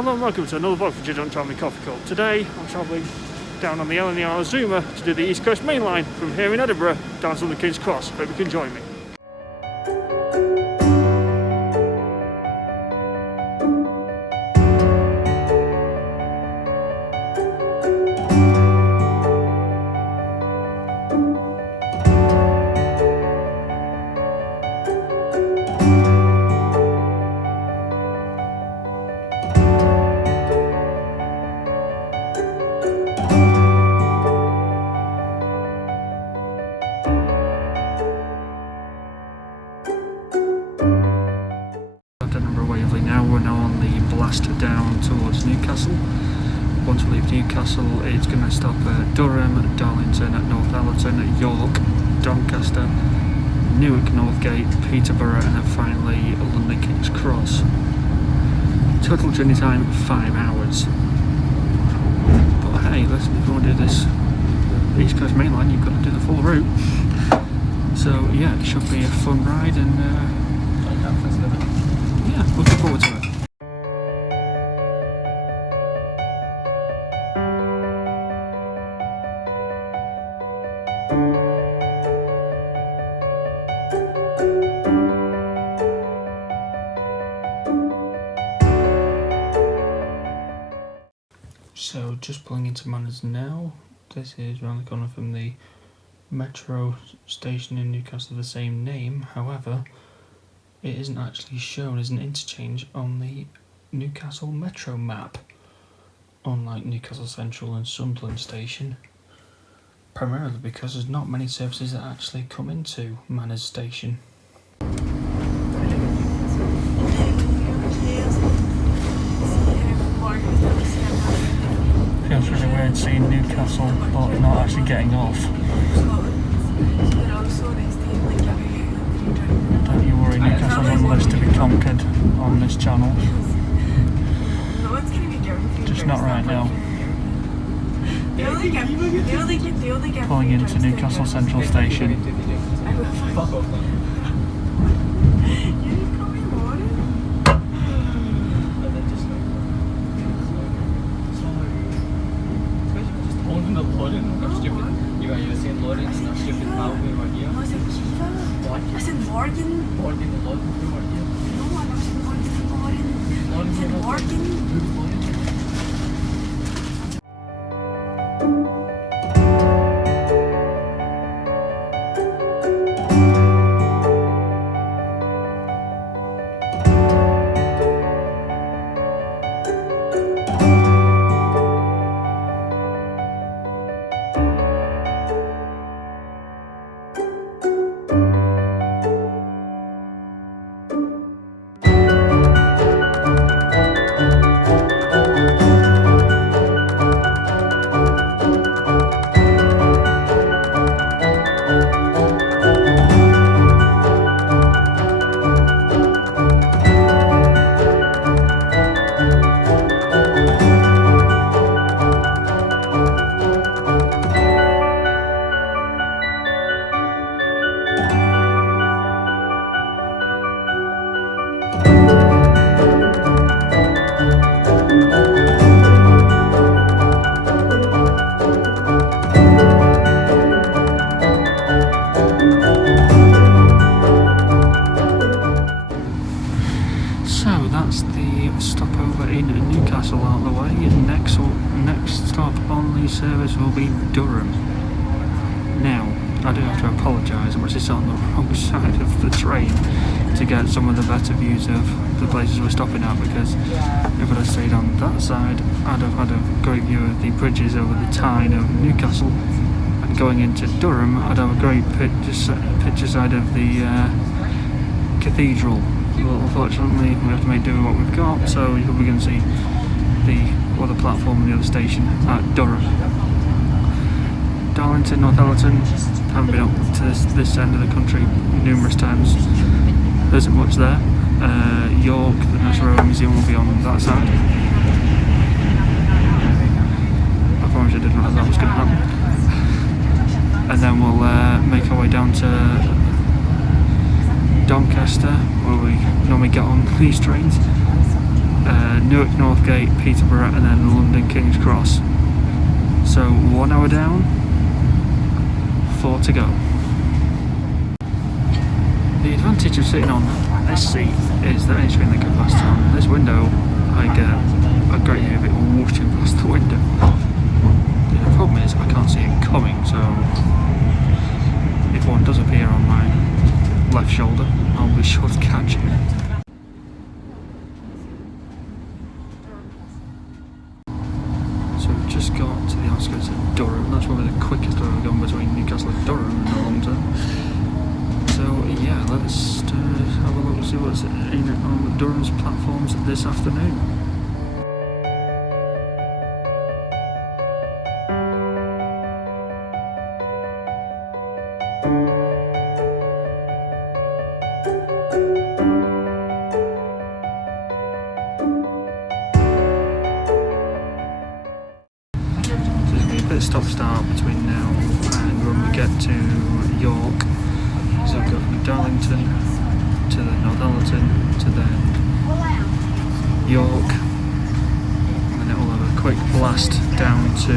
Hello and welcome to another vlog for Judge on Travelling Coffee Cup. Today I'm travelling down on the LNER Azuma to do the East Coast Main Line from here in Edinburgh down to the King's Cross. Hope you can join me. Down towards Newcastle. Once we leave Newcastle, it's going to stop at Durham, Darlington, at Northallerton, York, Doncaster, Newark, Northgate, Peterborough, and then finally London King's Cross. Total journey time 5 hours. But hey, listen, if you want to do this East Coast Main Line, you've got to do the full route. So yeah, it should be a fun ride, and yeah, looking forward to it. So just pulling into Manners now. This is around the corner from the metro station in Newcastle of the same name. However, it isn't actually shown as an interchange on the Newcastle metro map, unlike Newcastle Central and Sunderland station. Primarily because there's not many services that actually come into Manners station. Feels really weird seeing Newcastle but not actually getting off. Don't you worry, Newcastle's on the list to be conquered on this channel. Just not right now. Pulling into Newcastle Central Station. Newcastle out of the way, and next stop on the service will be Durham. Now, I do have to apologise, I'm actually sat on the wrong side of the train to get some of the better views of the places we're stopping at, because if I'd have stayed on that side, I'd have had a great view of the bridges over the Tyne of Newcastle, and going into Durham, I'd have a great picture side of the cathedral. Well, unfortunately, we have to make do with what we've got, so you'll be going to see the other platform and the other station at Durham. Darlington, Northallerton, haven't been up to this end of the country numerous times. There isn't much there. York, the National Railway Museum, will be on that side. I promise I didn't know that was going to happen. And then we'll make our way down to Doncaster, where we normally get on these trains, Newark Northgate, Peterborough, and then London King's Cross. So 1 hour down, 4 to go. The advantage of sitting on this seat is that any train that goes past on this window, I get a great view of it whooshing past the window. The problem is I can't see it coming, so if one does appear on my left shoulder, I'll be sure to catch it. So we've just got to the outskirts of Durham. That's probably the quickest I've ever gone between Newcastle and Durham in a long time. So yeah, let's have a look and see what's in on Durham's platforms this afternoon. Stop-start between now and when we get to York. So we'll go from Darlington to then Northallerton to then York, and then it will have a quick blast down to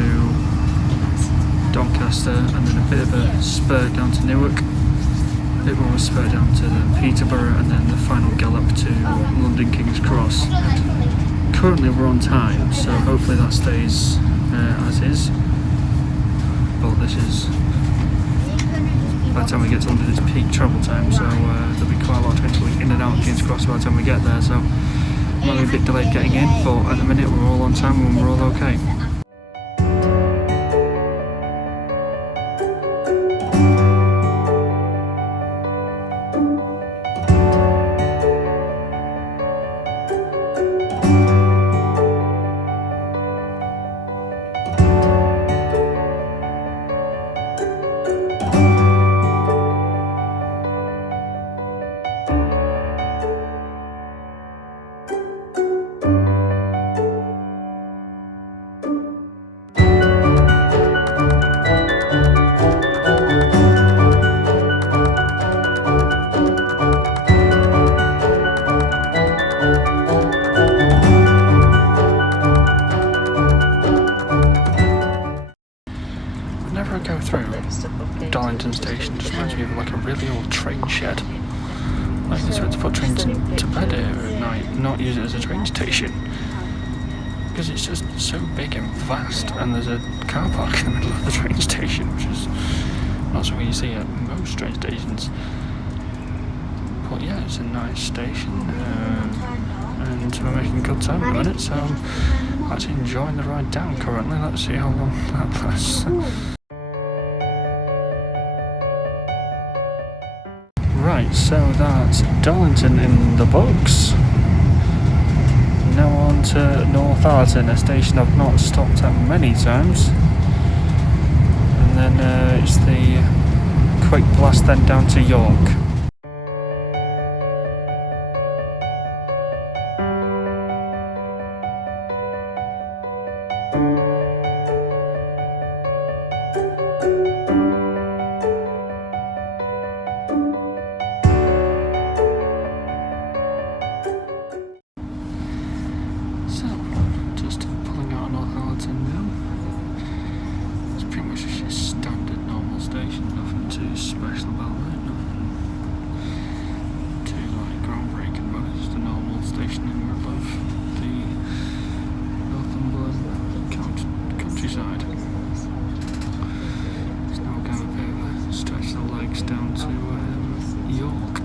Doncaster, and then a bit of a spurt down to Newark, a bit more of a spurt down to Peterborough, and then the final gallop to London King's Cross. Currently we're on time, so hopefully that stays as is. But this is by the time we get to London, it's peak travel time, so there'll be quite a lot of trains going in and out of King's Cross by the time we get there, so might be a bit delayed getting in, but at the minute we're all on time and we're all okay. Darlington station just reminds me of like a really old train shed. Like it's meant to put trains to bed here at night, not use it as a train station. Because it's just so big and vast, and there's a car park in the middle of the train station, which is not something you see at most train stations. But yeah, it's a nice station, and we're making good time at the minute, so I'm actually enjoying the ride down currently. Let's see how long that lasts. Right, so that's Darlington in the books. Now on to Northallerton, a station I've not stopped at many times. And then it's the quick blast then down to York. Special about it, nothing too like groundbreaking, but it's just a normal station in the middle of the Northumberland countryside. So now we're going to a bit of a stretch the legs down to York.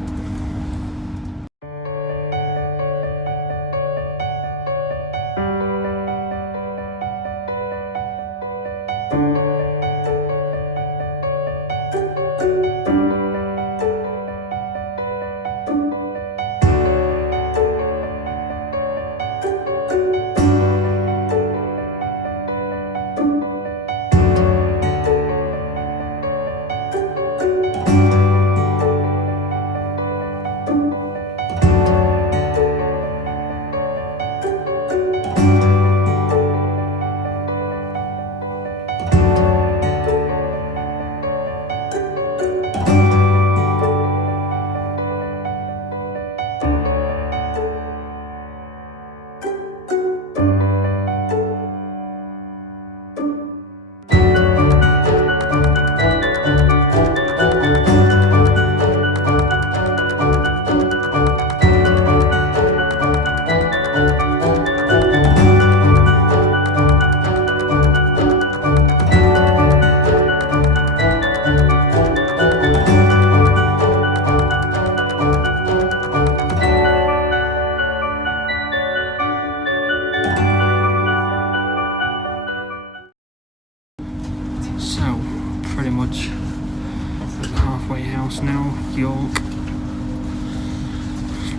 much at the halfway house now, York.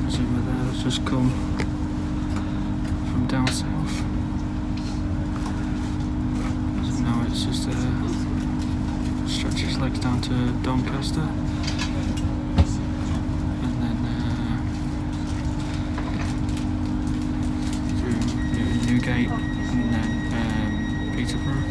See where that has just come from down south. So now it's just stretch his legs down to Doncaster. And then through Newgate and then Peterborough.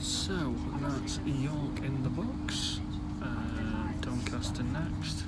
So that's York in the books. Doncaster next.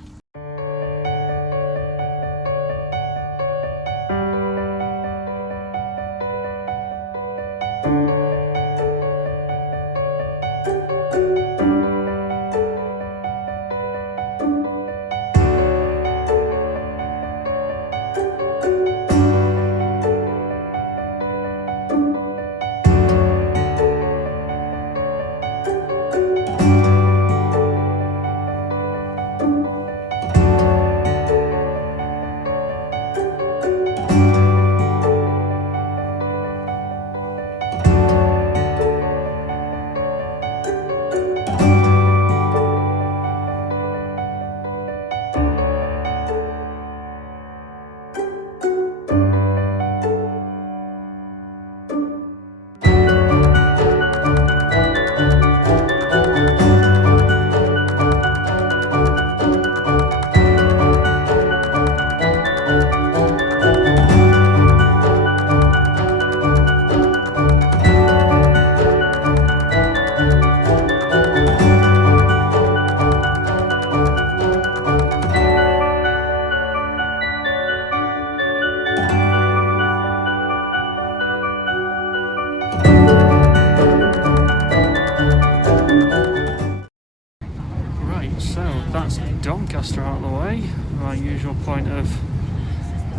That's Doncaster out of the way, my usual point of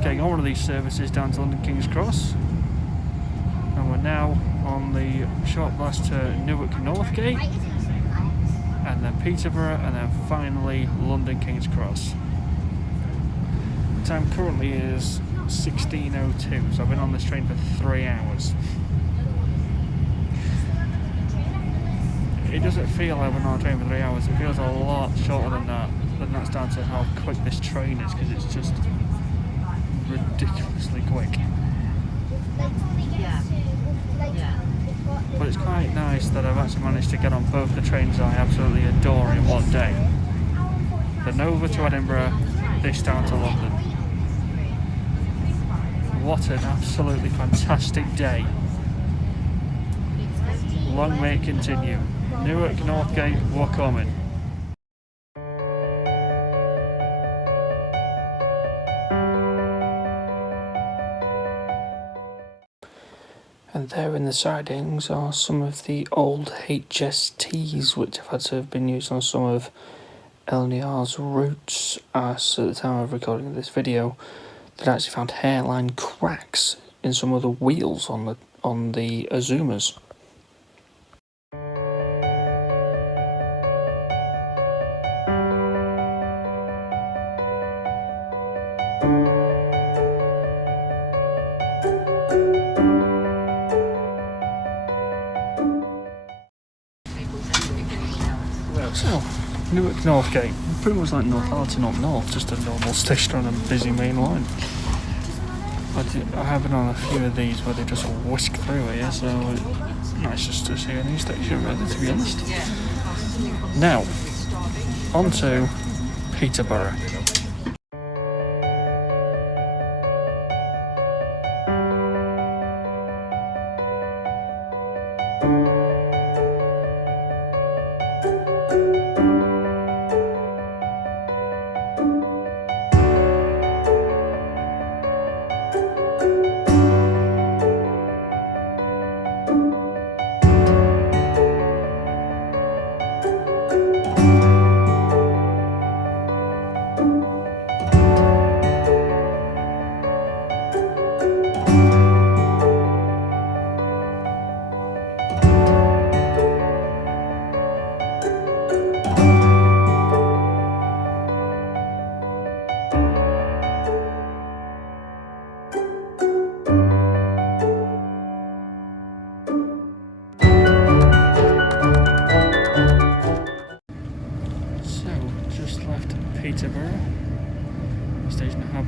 getting on one of these services down to London King's Cross. And we're now on the short bus to Newark Northgate, and then Peterborough, and then finally London King's Cross. The time currently is 16:02, so I've been on this train for 3 hours. It doesn't feel like I've been on a train for 3 hours, it feels a lot shorter than that. And that's down to how quick this train is, because it's just ridiculously quick. But it's quite nice that I've actually managed to get on both the trains I absolutely adore in one day. The Nova to Edinburgh, this down to London. What an absolutely fantastic day. Long may it continue. Newark Northgate, we're coming. And there in the sidings are some of the old HSTs which have been used on some of LNER's routes. As at the time of recording this video, they'd actually found hairline cracks in some of the wheels on the Azumas. So, Newark Northgate, pretty much like Northallerton up north, just a normal station on a busy main line. I have been on a few of these where they just whisk through here, so nice just to see a new station really, to be honest. Now, on to Peterborough.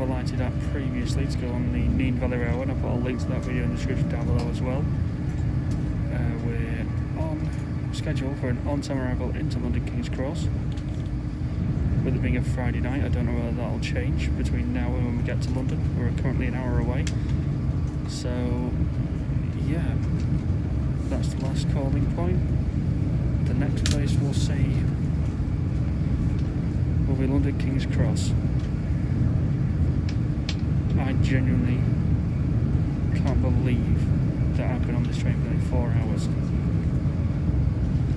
highlighted at previously to go on the Neen Valley Railway, and I'll put a link to that video in the description down below as well. We're on schedule for an on-time arrival into London King's Cross. With it being a Friday night, I don't know whether that'll change between now and when we get to London. We're currently an hour away. So, yeah, that's the last calling point. The next place we'll see will be London King's Cross. I genuinely can't believe that I've been on this train for like 4 hours.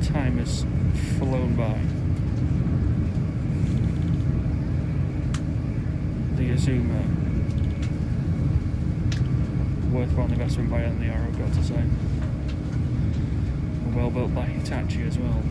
Time has flown by. The Azuma, worthwhile investment by LNER, I've got to say. Well built by Hitachi as well.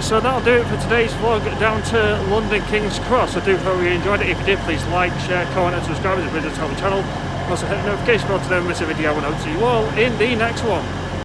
So that'll do it for today's vlog down to London King's Cross. I do hope you enjoyed it. If you did, please like, share, comment and subscribe if you visit the channel. Also hit the notification bell to never miss a video, and I'll see you all in the next one.